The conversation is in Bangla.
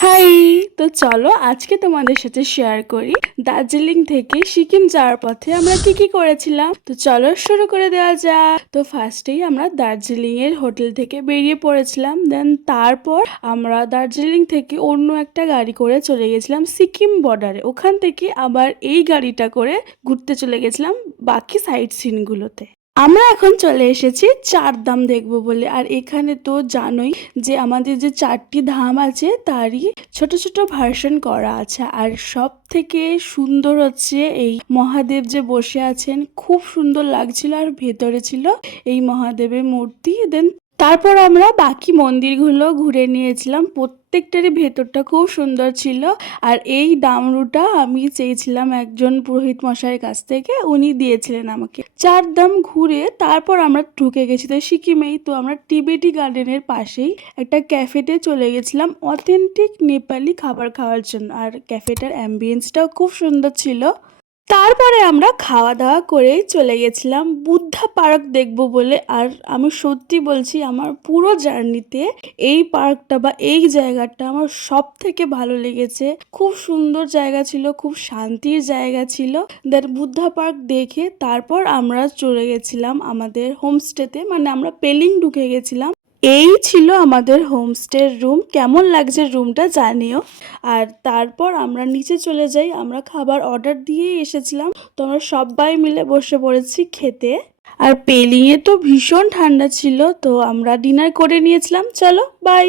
হাই! তো চলো আজকে তোমাদের সাথে শেয়ার করি দার্জিলিং থেকে সিকিম যাওয়ার পথে আমরা কি করেছিলাম। তো চলো শুরু করে দেওয়া যাক। তো ফার্স্টেই আমরা দার্জিলিং এর হোটেল থেকে বেরিয়ে পড়েছিলাম। দেন তারপর আমরা দার্জিলিং থেকে অন্য একটা গাড়ি করে চলে গেছিলাম সিকিম বর্ডারে। ওখান থেকে আবার এই গাড়িটা করে ঘুরতে চলে গেছিলাম বাকি সাইট সিনগুলোতে। আমরা এখন চলে এসেছি চারধাম দেখবো বলে। আর এখানে তো জানোই যে আমাদের যে 4টি ধাম আছে তারই ছোট ছোট ভার্সন করা আছে। আর সব থেকে সুন্দর হচ্ছে এই মহাদেব যে বসে আছেন, খুব সুন্দর লাগছিল। আর ভেতরে ছিল এই মহাদেবের মূর্তি। দেন তারপর আমরা বাকি মন্দিরগুলো ঘুরে নিয়েছিলাম। প্রত্যেকটারই ভেতরটা খুব সুন্দর ছিল। আর এই ডামরুটা আমি চেয়েছিলাম একজন পুরোহিত মশাইয়ের কাছ থেকে, উনি দিয়েছিলেন আমাকে। চারধাম ঘুরে তারপর আমরা ঢুকে গেছি তো সিকিমেই। তো আমরা টিবেটি গার্ডেনের পাশেই একটা ক্যাফেতে চলে গেছিলাম অথেন্টিক নেপালি খাবার খাওয়ার জন্য। আর ক্যাফেটার অ্যাম্বিয়েন্সটাও খুব সুন্দর ছিল। তারপরে আমরা খাওয়া দাওয়া করে চলে গেছিলাম বুদ্ধা পার্ক দেখবো বলে। আর আমি সত্যি বলছি, আমার পুরো জার্নিতে এই পার্কটা বা এই জায়গাটা আমার সব থেকে ভালো লেগেছে। খুব সুন্দর জায়গা ছিল, খুব শান্তির জায়গা ছিল। দেন বুদ্ধা পার্ক দেখে তারপর আমরা চলে গেছিলাম আমাদের হোমস্টেতে, মানে আমরা পেলিং ঢুকে গেছিলাম। এই ছিল আমাদের হোমস্টের রুম। কেমন লাগছে রুমটা জানিও। আর তারপর আমরা নিচে চলে যাই। আমরা খাবার অর্ডার দিয়ে এসেছিলাম, তো আমরা সবাই মিলে বসে পড়েছি খেতে। আর পেলিংয়ে তো ভীষণ ঠান্ডা ছিল, তো আমরা ডিনার করে নিয়েছিলাম। চলো বাই।